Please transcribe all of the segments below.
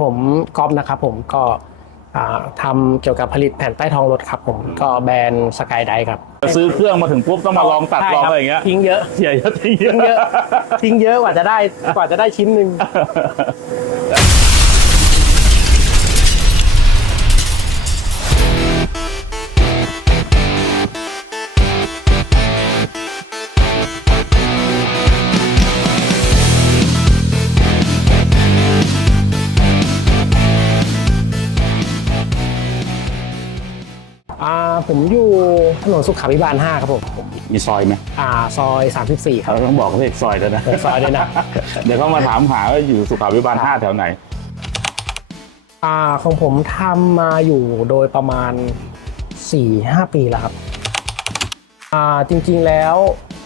ผมก๊อฟนะครับผมก็อ่าทำเกี่ยวกับผลิตแผ่นใต้ท้องรถครับผมก็แบรนด์สกายไดครับจะซื้อเครื่องมาถึงปุ๊บต้องมาลองตัดใช่ลองคบอะไรอย่างเงี้ยทิ้งเยอะเสียเยอะทิ้งเยทิ้งเยอะอะทิ้งเยอะกว่าจะได้กว่าจะได้ชิ้นหนึ่ง อ่าผมอยู่ถนนสุขาภิบาล 5 ครับผมมีซอยไหมอ่าซอย 34 ครับ เราต้องบอกเลขซอยด้วยนะเลขซอยด้วยนะ เดี๋ยวเขามาถามหาว่าอยู่สุขาภิบาลห้าแถวไหน อ่าของผมทำมาอยู่โดยประมาณ 4-5 ปีแล้วครับอ่าจริงๆแล้ว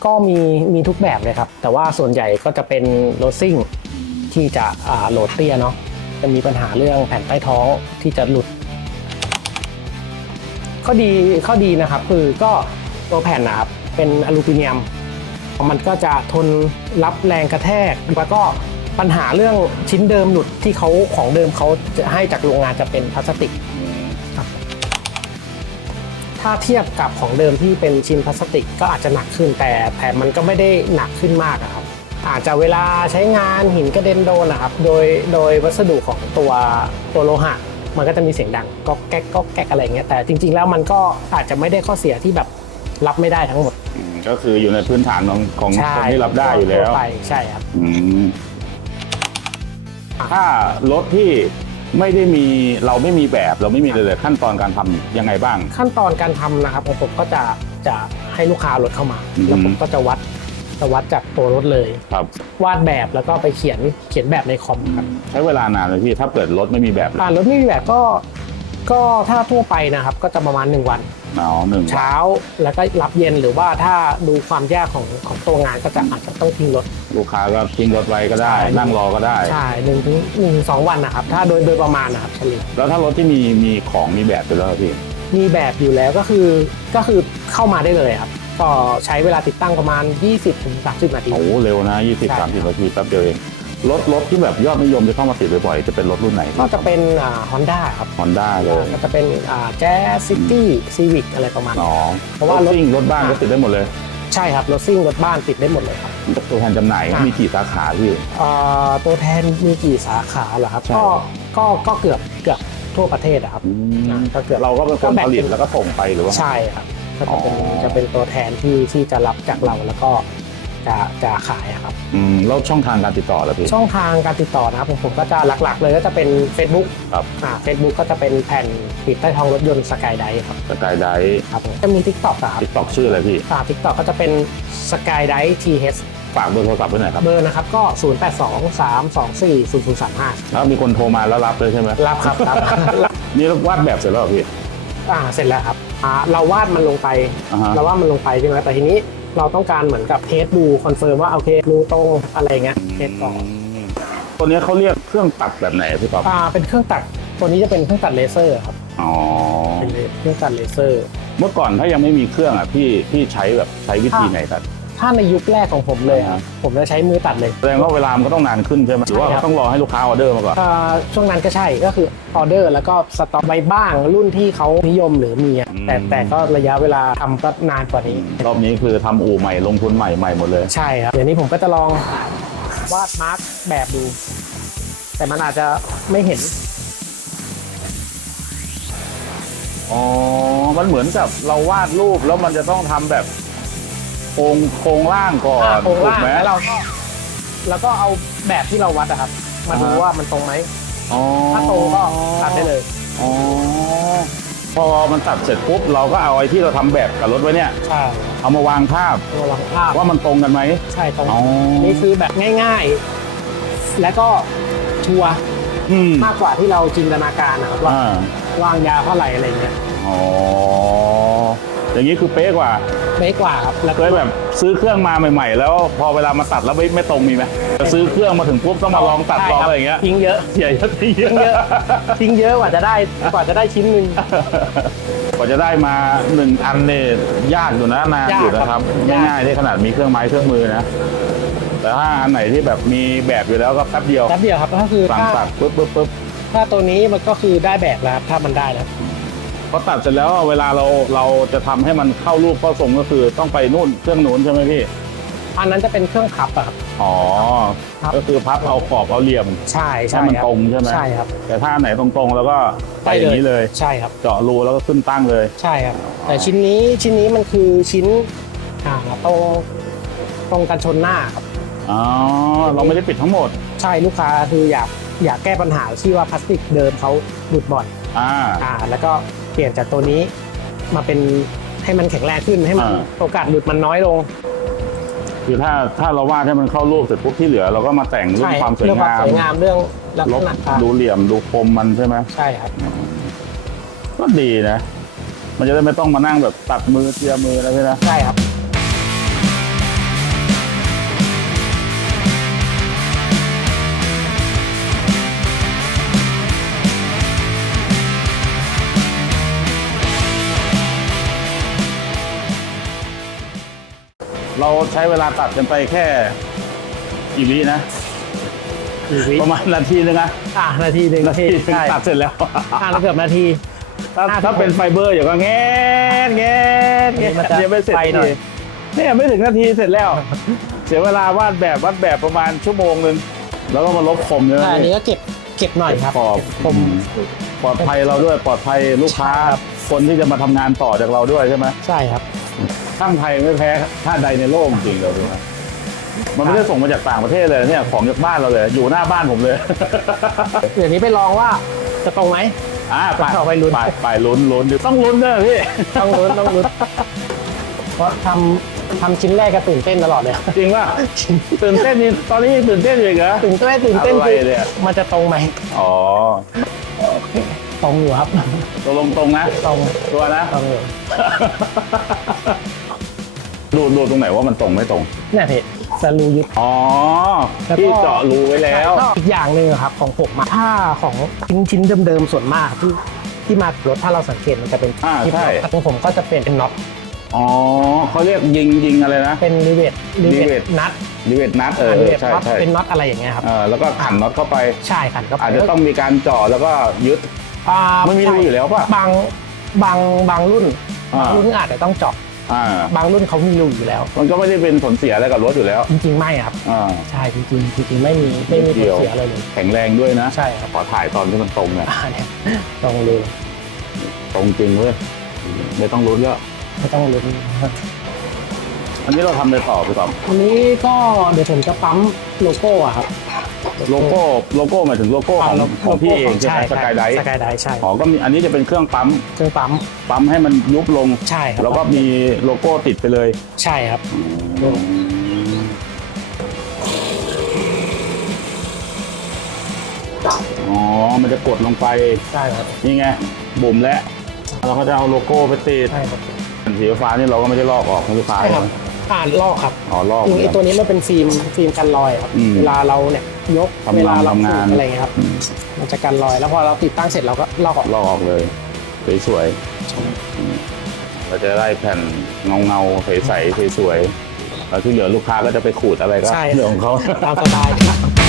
ก็มีมีทุกแบบเลยครับ แต่ว่าส่วนใหญ่ก็จะเป็นโรดซิ่งที่จะอ่าโหลดเตี้ยเนาะจะมีปัญหาเรื่องแผ่นใต้ท้องที่จะหลุด ข้อดีข้อดีนะครับคือก็ตัวแผ่นนะครับเป็นอลูมิเนียม มันก็จะทนรับแรงกระแทก แล้วก็ปัญหาเรื่องชิ้นเดิมหลุดที่เขาของเดิมเขาจะให้จากโรงงานจะเป็นพลาสติกถ้าเทียบกับของเดิมที่เป็นชิ้นพลาสติกก็อาจจะหนักขึ้นแต่แต่มันก็ไม่ได้หนักขึ้นมากอะครับ อาจจะเวลาใช้งานหินกระเด็นโดนนะครับ โดยโดยวัสดุของตัวตัวโลหะ มันก็จะมีเสียงดังก็แก๊กก็แก๊กอะไรอย่างเงี้ยแต่จริง ๆ แล้วมันก็อาจจะไม่ได้ข้อเสียที่แบบรับไม่ได้ทั้งหมดอืมก็คืออยู่ในพื้นฐานของของคนที่รับได้อยู่แล้วทั่ไปใช่ครับ อืมถ้ารถที่ไม่ได้มีเราไม่มีแบบเราไม่มีเลยเลยขั้นตอนการทำยังไงบ้าง ขั้นตอนการทำนะครับของผมก็จะจะให้ลูกค้ารถเข้ามา อืมแล้วผมก็จะวัดจะ วัดจากตัวรถเลย ครับวาดแบบแล้วก็ไปเขียนเขียนแบบในคอมครับใช้เวลานานเลยพี่ถ้าเกิดรถไม่มีแบบเลยอ่ารถไม่มีแบบก็ก็ถ้าทั่วไปนะครับก็จะประมาณ 1 วัน อ๋อหนึ่งเช้าแล้วก็รับเย็นหรือว่าถ้าดูความยากของของตัวงานก็จะอาจจะต้องทิ้งรถ ลูกค้าก็ทิ้งรถไว้ก็ได้ ใช่ นั่งรอก็ได้ ใช่หนึ่งถึงหนึ่งถึงสองวันนะครับ ถ้าโดยโดยประมาณนะครับเฉลี่ยแล้วถ้ารถที่มีมีของมีแบบอยู่แล้วพี่ มีแบบอยู่แล้วก็คือก็คือเข้ามาได้เลยครับ ก็ใช้เวลาติดตั้งประมาณ 20-30 นาที โอ้โหเร็วนะ 20 ใช่ 30นาทีแป๊บเดียวเองรถรถที่แบบยอดนิยมที่เข้ามาติดบ่อยๆจะเป็นรถรุ่นไหนก็จะเป็นฮอนด้าครับฮอนด้าเลยก็จะเป็นแจ๊สซิตี้ซีวิกอะไรประมาณ อ๋นี้อเพราะว่ารถ ซิ่งรถบ้านก็ติดได้หมดเลยใช่ครับรถซิ่งรถบ้านติดได้หมดเลยครับ ตัวแทนจำหน่ายอะมีกี่สาขาพี่ อ่าตัวแทนมีกี่สาขาเหรอครับ ใช่ก็ก็ก็เกือบเกือบทั่วประเทศอะครับ อืมก็เกือบเราก็เป็นคก็นแบ่งผลิตเป็นแล้วก็ส่งไปหรือว่า ใช่ครับ ก็จะเป็นอ๋อจะเป็นตัวแทนที่ที่จะรับจากเราแล้วก็จะจะขายอะครับ อืมแล้วช่องทางการติดต่อแล้วพี่ ช่องทางการติดต่อนะครับผมผมก็จะหลักๆ เลยก็จะเป็น Facebook ครับ อ่าเฟซบุ๊กก็จะเป็นแผ่นปิดใต้ท้องรถยนต์สกายไดครับสกายไดครับผมจะมี TikTok อะครับติ๊กต็อกชื่ออะไรพี่ อ่า TikTok ก็จะเป็นสกายไดทีเฮฝากเบอร์โทรศัพท์ไว้หน่อยครับเบอร์นะครับก็ 0 8 2 3 2 4 0 0 3 5 แล้วมีคนโทรมาแล้วรับเลยใช่ไหมรับครับรับ นี่วาดแบบเสร็จแล้วเหรอพี่ อ่าเสร็จแล้วครับ อ่าเราวาดมันลงไป อ่าฮะ เราวาดมันลงไปใช่ไหมแต่ทีนี้เราต้องการเหมือนกับเทสดูคอนเฟิร์มว่าโอเครูตรงอะไรเงี้ยเทสก่อนตัวนี้เขาเรียกเครื่องตัดแบบไหนพี่ป๊อปอ่าเป็นเครื่องตัดตัวนี้จะเป็นเครื่องตัดเลเซอร์ครับอ๋อ เป็นเครื่องตัดเลเซอร์ เมื่อก่อนถ้ายังไม่มีเครื่องอะพี่พี่ใช้แบบใช้วิธีไหนตัด ถ้าในยุคแรกของผมเลยครับผมจะใช้มือตัดเลยแสดงว่าเวลามันก็ต้องนานขึ้นใช่ไหมหรือว่าใช่ครับต้องรอให้ลูกค้าออเดอร์มาก่อนอ่าช่วงนั้นก็ใช่ก็คือออเดอร์ แล้วก็สต็อกไว้บ้างรุ่นที่เขานิยมหรือมีอะแต่แต่ก็ระยะเวลาทำก็นานกว่านี้ รอบนี้คือทำอู่ใหม่ลงทุนใหม่ใหม่หมดเลย ใช่ครับเดี๋ยวนี้ผมก็จะลองวาดมาร์กแบบดู แต่มันอาจจะไม่เห็น อ๋อ มันเหมือนกับเราวาดรูปแล้วมันจะต้องทำแบบ โครงโครงล่างก่อนอ่าโครงล่างถูกไหม แล้วเราก็แล้วก็เอาแบบที่เราวัดอะครับ มาดูอ่าฮะ ว่ามันตรงไหมอ๋อถ้าตรงก็ตัดได้เลย อ๋อพอมันตัดเสร็จปุ๊บเราก็เอาไอ้ที่เราทำแบบกับรถไว้เนี่ย ใช่เอามาวางภาพเราลองภาพว่ามันตรงกันไหม ใช่ตรงอ๋อ นี่คือแบบง่ายๆ แล้วก็ชัวร์อืมมากกว่าที่เราจินตนาการนะครับว่าอ่าวางยาเท่าไหร่อะไรเงี้ย อ๋อ อย่างนี้คือเป๊ะกว่าไม่กว่าครับแล้วเคยแบบซื้อเครื่องมาใหม่ ๆ แล้วพอเวลามาตัดแล้วไม่ไม่ตรงมีไหมจะซื้อเครื่องมาถึงปุ๊บต้องมาลองตัดใช่ลองคบอะไรอย่างเงี้ยทิ้งเยอะเสียเยอะทิ้งเยทิ้งเยอะอะทิ้งเยอะกว่าจะได้กว่าจะได้ชิ้นหนึ่งกว่าจะได้มาหนึ่งอันเนี่ยยากอยู่นะนานอยู่นะครับยากครับไม่ง่ายที่ขนาดมีเครื่องไม้เครื่องมือนะแต่ถ้าอันไหนที่แบบมีแบบอยู่แล้วก็แป๊บเดียวแป๊บเดียวครับก็คือสั่งถ้าตัดปุ๊บปุ๊บปุ๊บถ้าตัวนี้มันก็คือได้แบบแล้วครับถ้ามันได้แล้ว พอตัดเสร็จแล้วเวลาเราเราจะทำให้มันเข้ารูปเข้าทรงก็คือต้องไปนู่นเครื่องนู้นใช่ไหมพี่ อันนั้นจะเป็นเครื่องพับอะครับ อ๋อครับก็คือพับเอาขอบเอาเหลี่ยม ใช่ให้ใช่มันครับตรงใช่ไหมใช่ครับ แต่ถ้าอันไหนตรงๆ แล้วก็ไปอย่างนี้เลย ใช่ครับ เจาะรูแล้วก็ขึ้นตั้งเลย ใช่ครับ แต่ชิ้นนี้ชิ้นนี้มันคือชิ้นอ่าตรงตรงกันชนหน้าครับ อ๋อ เราไม่ได้ปิดทั้งหมด ใช่ลูกค้าคืออยากอยากแก้ปัญหาที่ว่าพลาสติกเดิมเขาหลุดบ่อยอ่า อ่า แล้วก็ เปลี่ยนจากตัวนี้มาเป็นให้มันแข็งแรงขึ้นให้มันอ่า โอกาสหลุดมันน้อยลง คือถ้าถ้าเราวาดให้มันเข้ารูปเสร็จปุ๊บที่เหลือ เราก็มาแต่งเรื่องความสวยเรื่องความงามสวยงามเรื่องลักลษบณะการดูเหลี่ยมดูคมมันใช่ไหมใช่ครับ ก็ดีนะ มันจะได้ไม่ต้องมานั่งแบบตัดมือเจียมือแล้วใช่ไหม ใช่ครับ เราใช้เวลาตัดกันไปแค่กี่วินะกี่วิประมาณนาทีนึงนะอ่านาทีหนึ่งนาทีนึงใช่ตัดเสร็จแล้ว อ่าแล้วเกือบนาที ถ้าห้าสิบถ้าเป็นไฟเบอร์อยู่ก็แง่แง่แง่มันจะยังไม่เสร็จไฟหน่อย ทีเนี่ยไม่ถึงนาทีเสร็จแล้ว เสียเวลาวาดแบบวาดแบบประมาณชั่วโมงหนึ่งแล้วก็มาลบคมใช่ไหมใช่อันนี้ก็เก็บเก็บหน่อยครับขอบเก็บคมปลอดภัยเราด้วยปลอดภัยลูกค้า ใช่ครับ คนที่จะมาทำงานต่อจากเราด้วยใช่ไหม ใช่ครับ ช่างไทยไม่แพ้ชาติใดในโลกจริงๆเลยนะมันไม่ได้ส่งมาจากต่างประเทศเลยเนี่ยของจากบ้านเราเลย อยู่หน้าบ้านผมเลยเดี๋ยวนี้ไปลองว่าจะตรงไหมอ่าไปเอาไปลุ้นไปไปลุ้นลุ้นดิต้องลุ้นด้วยพี่ต้องลุ้นต้องลุ้นเพราะทำทำชิ้นแรกก็ตื่นเต้นตลอดเลยจริงว่าตื่นเต้นนี่ตอนนี้ยังตื่นเต้นอยู่อีกเหรอตื่นเต้นตื่นเต้นอะไรคือเนี่ยมันจะตรงไหมอ๋อตรงอยู่ครับตกลงตรงนะตรงตัวนะตรงอยู่ ดูดูตรงไหนว่ามันตรงไม่ตรงเนี่ยเพจสรูยึด อ๋อแล้วก็ ที่เจาะรูไว้แล้ว ก็อีกอย่างหนึ่งอะครับของผมอะถ้าของชิ้นชิ้นเดิมๆส่วนมากที่ที่มารถถ้าเราสังเกตมันจะเป็นอ่าที่ใช่น็อตของผมก็จะเป็นเป็นน็อตอ๋อเขาเรียกยิงยิงอะไรนะ เป็นรีเวทรีเว rivet ทนัดรีเวทนัดเออรีเวทใช่น็อตใช่เป็นน็อตอะไรอย่างเงี้ยครับเออแล้วก็ขันน็อตเข้าไป ใช่ครับก็อาจจะต้องมีการเจาะแล้วก็ยึด อ่ามันมีรูอยู่แล้วป่ะบางบางบางรุ่นอ่า บางรุ่นอาจจะต้องเจาะ อ่าบางรุ่นเขามีรูอยู่แล้ว มันก็ไม่ได้เป็นผลเสียอะไรกับรถอยู่แล้ว จริงๆไม่ครับ อ่า ใช่จริงๆจริงๆไม่มีไม่มีผเดีลยวเสียอะไรเลยแข็งแรงด้วยนะ ใช่ครับขอถ่ายตอนที่มันตรงเนี่ยอ่าเนี่ยตรงเลยตรงจริงเว้ยไม่ต้องลุ้นแล้วไม่ต้องลุ้นอันนี้เราทำเลยต่อไปก่อนอันนี้ก็เดี๋ยวผมจะปั๊ม โลโก้อะครับ โลโก้โลโก้หมายถึงโลโก้ของโลของพี่เองใช่ไหมสใช่กายไดสกายไดใช่อ๋อก็มีอันนี้จะเป็นเครื่องปั๊มเครื่องปั๊ม ปั๊มให้มันยุบลงใช่ครับ แล้วก็มีโลโก้ติดไปเลย ใช่ครับ อ๋อ มันจะกดลงไป ใช่ครับนี่ไง บุ่มแล้วเราก็จะเอาโลโก้ไปติดใช่ครับ สีฟ้านี่เราก็ไม่ได้ลอกออกของสีฟ้าใช่ครับอ่านลอกครับอ๋อลอกจริงไอ้ตัวนี้มันเป็นฟิล์มฟิล์มกันรอยครับอืมเวลาเราเนี่ยยกทำงานเวลาเราทำงาน ขูดอะไรเงี้ยครับ อืมมันจะกันรอยแล้วพอเราติดตั้งเสร็จเราก็ลอกออกลอกออกเลย สวยๆอืมเราจะได้แผ่นเงาเงาๆใสๆสวยๆแล้วที่เหลือลูกค้าก็จะไปขูดอะไรก็ใช่เรื่องของเขา ตามสไตล์ครับ